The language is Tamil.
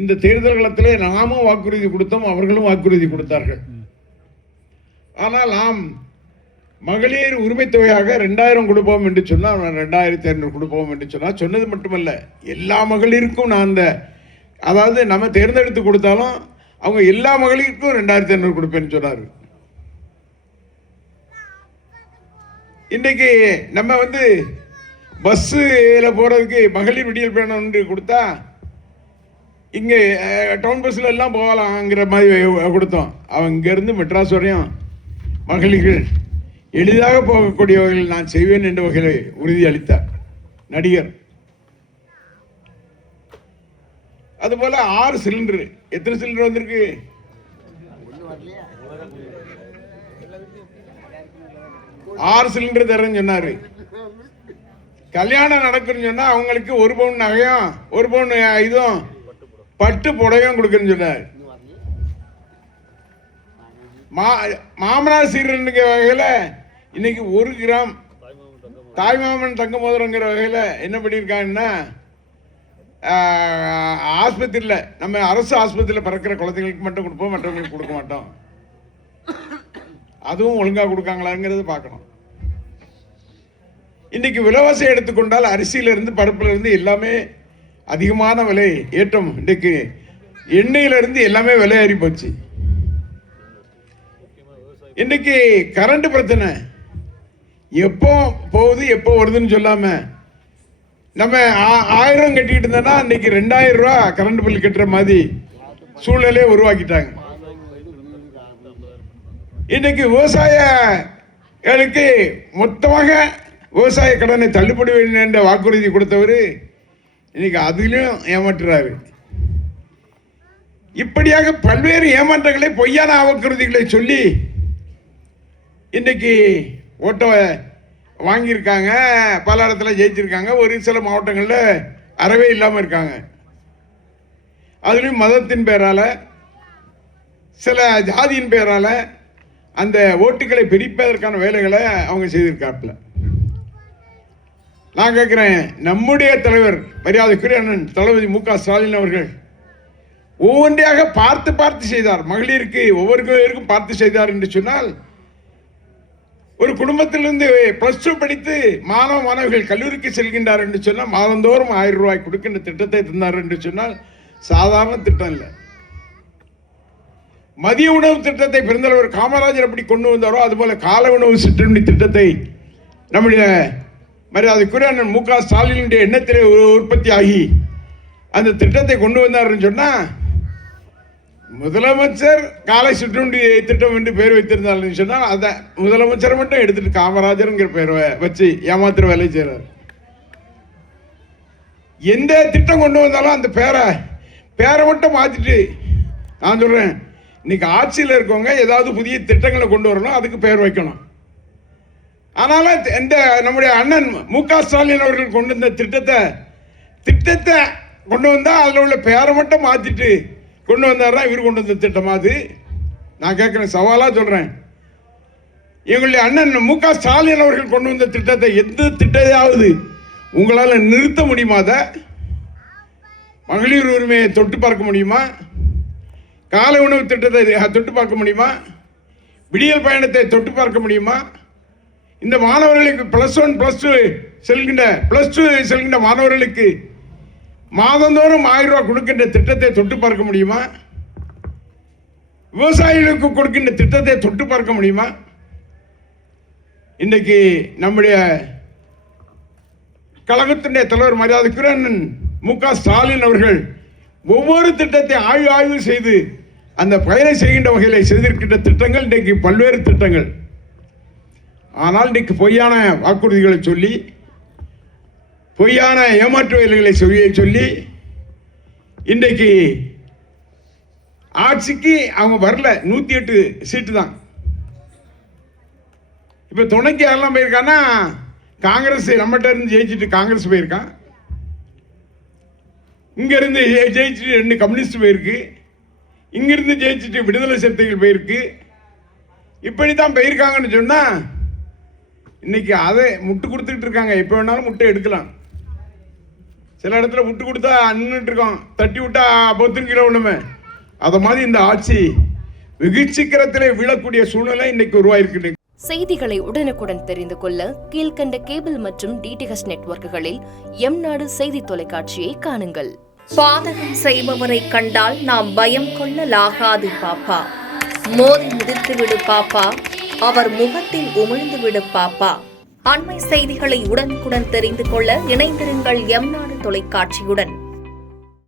இந்த தேர்தல் களத்திலே நாமும் வாக்குறுதி கொடுத்தோம், அவர்களும் வாக்குறுதி கொடுத்தார்கள். ஆனால் நாம் மகளிர் உரிமை தொகையாக 2000 கொடுப்போம் என்று சொன்னால், 2500 கொடுப்போம் என்று சொன்னால், சொன்னது மட்டுமல்ல, எல்லா மகளிருக்கும் நான் அதாவது நம்ம தேர்ந்தெடுத்து கொடுத்தாலும் அவங்க எல்லா மகளிருக்கும் 2500 கொடுப்பேன்னு சொன்னார். இன்னைக்கு நம்ம பஸ்ஸில் போகிறதுக்கு மகளிர் விடியல் பயணம் என்று கொடுத்தா இங்கே டவுன் பஸ்ஸில் எல்லாம் போகலாங்கிற மாதிரி கொடுத்தோம். அவங்க இங்கேருந்து மெட்ராஸ் வரையும் மகளிர்கள் எளிதாக போகக்கூடிய வகையில் நான் செய்வேன் என்ற வகையில் உறுதி அளித்தார் நடிகர். அதுபோல 6 சிலிண்டர், எத்தனை சிலிண்டர் வந்திருக்கு? 6 சிலிண்டர் தரேன்னு சொன்னாரு. கல்யாணம் நடக்குன்னு சொன்னா அவங்களுக்கு 1 பவுன் நகையும் 1 பவுன் இதுவும் பட்டு புடவையும் கொடுக்குன்னு சொன்னார். மாமனார் சீரனுக்கு வகையில் இன்னைக்கு 1 கிராம் தாய்மாமன் தங்க மோதிரங்கிற வகையில் என்ன பண்ணியிருக்காங்கன்னா, ஆஸ்பத்திரியில் நம்ம அரசு ஆஸ்பத்திரியில் பிறக்கிற குழந்தைங்களுக்கு மட்டும் கொடுப்போம், மற்றவங்களுக்கு கொடுக்க மாட்டோம். அதுவும் ஒழுங்காக கொடுக்காங்களாங்கிறது பார்க்கணும். இன்னைக்கு விலைவாசி எடுத்துக்கொண்டால் அரிசியிலிருந்து பருப்பிலிருந்து எல்லாமே அதிகமான விலை ஏற்றம். இன்றைக்கு எண்ணெயிலிருந்து எல்லாமே விலை ஏறி போச்சு. இன்னைக்கு கரண்ட் பிரச்சனை எப்போ போகுது எப்போ வருதுன்னு சொல்லாம நம்ம 1000 கட்டிட்டு இருந்தோம்னா இன்னைக்கு 2000 ரூபா கரண்ட் பில் கட்டுற மாதிரி சூழ்நிலையை உருவாக்கிட்டாங்க. இன்னைக்கு விவசாயிகளுக்கு மொத்தமாக விவசாய கடனை தள்ளுபடி என்ற வாக்குறுதி கொடுத்தவர் இன்னைக்கு அதிலும் ஏமாற்றுறாரு. இப்படியாக பல்வேறு ஏமாற்றங்களை, பொய்யான வாக்குறுதிகளை சொல்லி இன்னைக்கு ஓட்டை வாங்கியிருக்காங்க. பல இடத்துல ஜெயிச்சிருக்காங்க. ஒரு சில மாவட்டங்களில் அறவே இல்லாமல் இருக்காங்க. அதுலேயும் மதத்தின் பேரால், சில ஜாதியின் பேரால் அந்த ஓட்டுகளை பிரிப்பதற்கான வேலைகளை அவங்க செய்திருக்காப்புல. நான் கேட்கிறேன், நம்முடைய தலைவர் மரியாதைக்குரிய அண்ணன் தளபதி மு க ஸ்டாலின் அவர்கள் ஒவ்வொன்றையாக பார்த்து பார்த்து செய்தார். மகளிருக்கு ஒவ்வொருவருக்கும் பார்த்து செய்தார் என்று சொன்னால், ஒரு குடும்பத்திலிருந்து +2 படித்து மாணவர்கள் கல்லூரிக்கு செல்கின்றார் என்று சொன்னால் மாதந்தோறும் 1000 ரூபாய் கொடுக்கின்ற திட்டத்தை தந்தார் என்று சொன்னால் சாதாரண திட்டம் இல்லை. மதிய உணவு திட்டத்தை பெருந்தலைவர் காமராஜர் எப்படி கொண்டு வந்தாரோ அதுபோல கால உணவு சிற்றுண்டி திட்டத்தை நம்முடைய மரியாதைக்குரிய அண்ணன் மு க ஸ்டாலினுடைய எண்ணத்திலே உற்பத்தி ஆகி அந்த திட்டத்தை கொண்டு வந்தார் சொன்னா, முதலமைச்சர் காலை சிற்றுண்டி திட்டம் என்று பெயர் வைத்திருந்தார் சொன்னால் அதை முதலமைச்சரை மட்டும் எடுத்துட்டு காமராஜர்ங்கிற பெயர் வச்சு ஏமாத்திர வேலை செய்யறாரு. எந்த திட்டம் கொண்டு வந்தாலும் அந்த பேரை மட்டும் மாத்திட்டு, நான் சொல்றேன், இன்னைக்கு ஆட்சியில் இருக்கவங்க ஏதாவது புதிய திட்டங்களை கொண்டு வரணும், அதுக்கு பெயர் வைக்கணும். ஆனாலும் இந்த நம்முடைய அண்ணன் மு க ஸ்டாலின் அவர்கள் கொண்டு வந்த திட்டத்தை கொண்டு வந்தா அதில் உள்ள பெயரை மட்டும் மாத்திட்டு கொண்டு வந்தாரா இவர் கொண்டு வந்த திட்டமா? அது நான் கேட்கிறேன், சவாலா சொல்றேன். எங்களுடைய அண்ணன் மு க ஸ்டாலின் அவர்கள் கொண்டு வந்த திட்டத்தை, எந்த திட்டத்தையாவது உங்களால் நிறுத்த முடியுமா? அதை மகளிர் உரிமையை தொட்டு பார்க்க முடியுமா? காலை உணவு திட்டத்தை தொட்டு பார்க்க முடியுமா? விடியல் பயணத்தை தொட்டு பார்க்க முடியுமா? இந்த மாணவர்களுக்கு +1 +2 செல்கின்ற மாணவர்களுக்கு மாதந்தோறும் 1000 ரூபாய் கொடுக்கின்ற திட்டத்தை தொட்டு பார்க்க முடியுமா? விவசாயிகளுக்கு கொடுக்கின்ற திட்டத்தை தொட்டு பார்க்க முடியுமா? இன்றைக்கு நம்முடைய கழகத்தினுடைய தலைவர் மரியாதைக்குரிய அண்ணன் மு க ஸ்டாலின் அவர்கள் ஒவ்வொரு திட்டத்தை ஆய்வு செய்து அந்த பயனை செய்கின்ற வகையில் செய்திருக்கின்ற திட்டங்கள் இன்றைக்கு பல்வேறு திட்டங்கள். ஆனால் இன்றைக்கு பொய்யான வாக்குறுதிகளை சொல்லி, பொய்யான ஏமாற்று வேலைகளை சொல்லி இன்றைக்கு ஆட்சிக்கு அவங்க வரல. 108 சீட்டு தான். இப்ப துணைக்கு யாரெல்லாம் போயிருக்கான்னா, காங்கிரஸ் நம்மகிட்ட இருந்து ஜெயிச்சுட்டு காங்கிரஸ் போயிருக்கான். இங்க இருந்து ஜெயிச்சுட்டு 2 கம்யூனிஸ்ட் போயிருக்கு. இங்கிருந்து ஜெயிச்சுட்டு விடுதலை சிறுத்தைகள் போயிருக்கு. இப்படித்தான் போயிருக்காங்கன்னு சொன்னா இன்னைக்கு அதை முட்டு கொடுத்துட்டு இருக்காங்க. எப்ப வேணாலும் முட்டை எடுக்கலாம். சில இடத்துல விட்டு கொடுத்தா நின்றுட்டு இருக்கோம், தட்டி விட்டா பொத்துன்னு கீழே விழுமே. அதை மாதிரி இந்த ஆட்சி வெகு சீக்கிரத்திலே விழக்கூடிய சூழ்நிலை இன்னைக்கு உருவாயிருக்கு. செய்திகளை உடனுக்குடன் தெரிந்து கொள்ள கீழ்கண்ட கேபிள் மற்றும் டிடிஎச் நெட்வொர்க்குகளில் எம்நாடு செய்தி தொலைக்காட்சியை காணுங்கள். பாதகம் செய்பவரை கண்டால் நாம் பயம் கொள்ளலாகாது பாப்பா. மோதி மிதித்து விடு பாப்பா, அவர் முகத்தில் உமிழ்ந்து விடு பாப்பா. அண்மை செய்திகளை உடனுக்குடன் தெரிந்து கொள்ள இணைந்திருங்கள் எம்நாடு தொலைக்காட்சியுடன்.